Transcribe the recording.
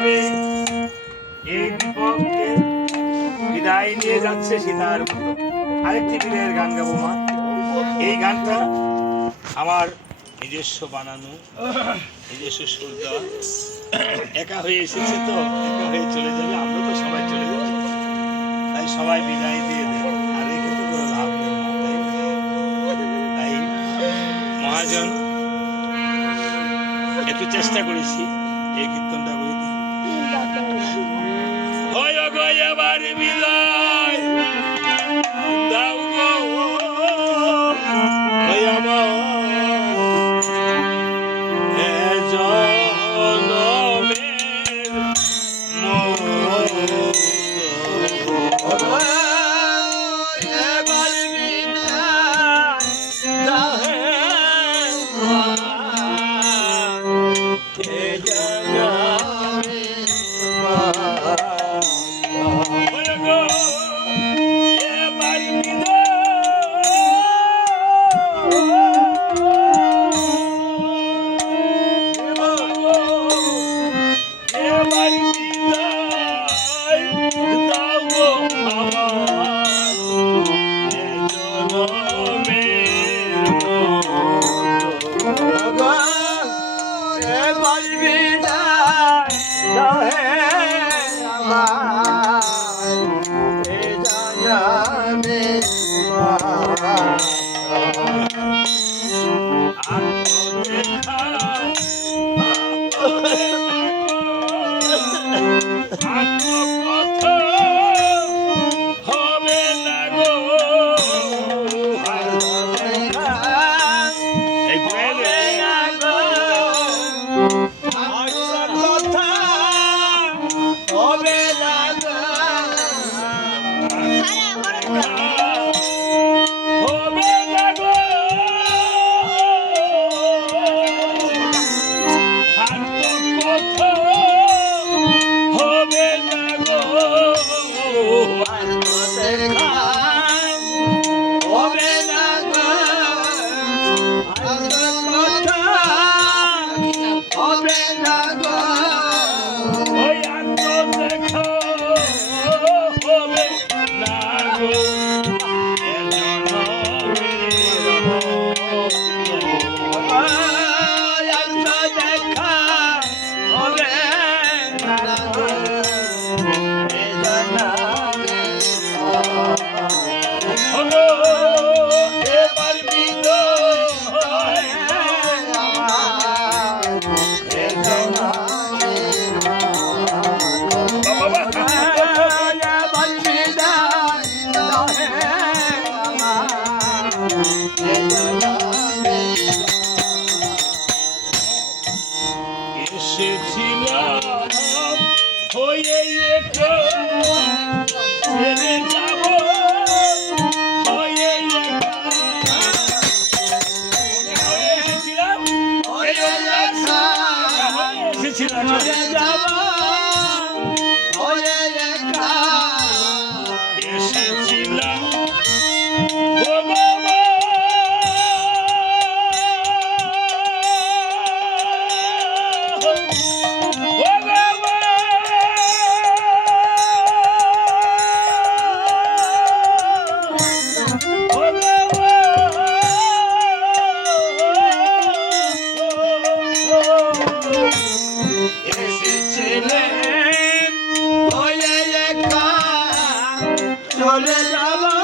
ভাবে এই দীপককে বিদায় নিয়ে যাচ্ছে সীতার মতো। আরেকটি বিদায়ের গান গাবো মা। এই গানটা আমার নিজস্ব বানানো, নিজস্ব সুর দেওয়া। একা হয়ে এসেছে তো, একা হয়ে চলে যাবে, আমরা তো সবাই চলে যাবো, তাই সবাই বিদায় দিয়ে দেবে। আর রেখে তো কোনো লাভ নেই। তাই মহাজন একটু চেষ্টা করেছি এই কীর্তনটা করিতে। হয় গো এবার বিদায় দাও গো, হয় আমার জনমের মতো। চলে যাব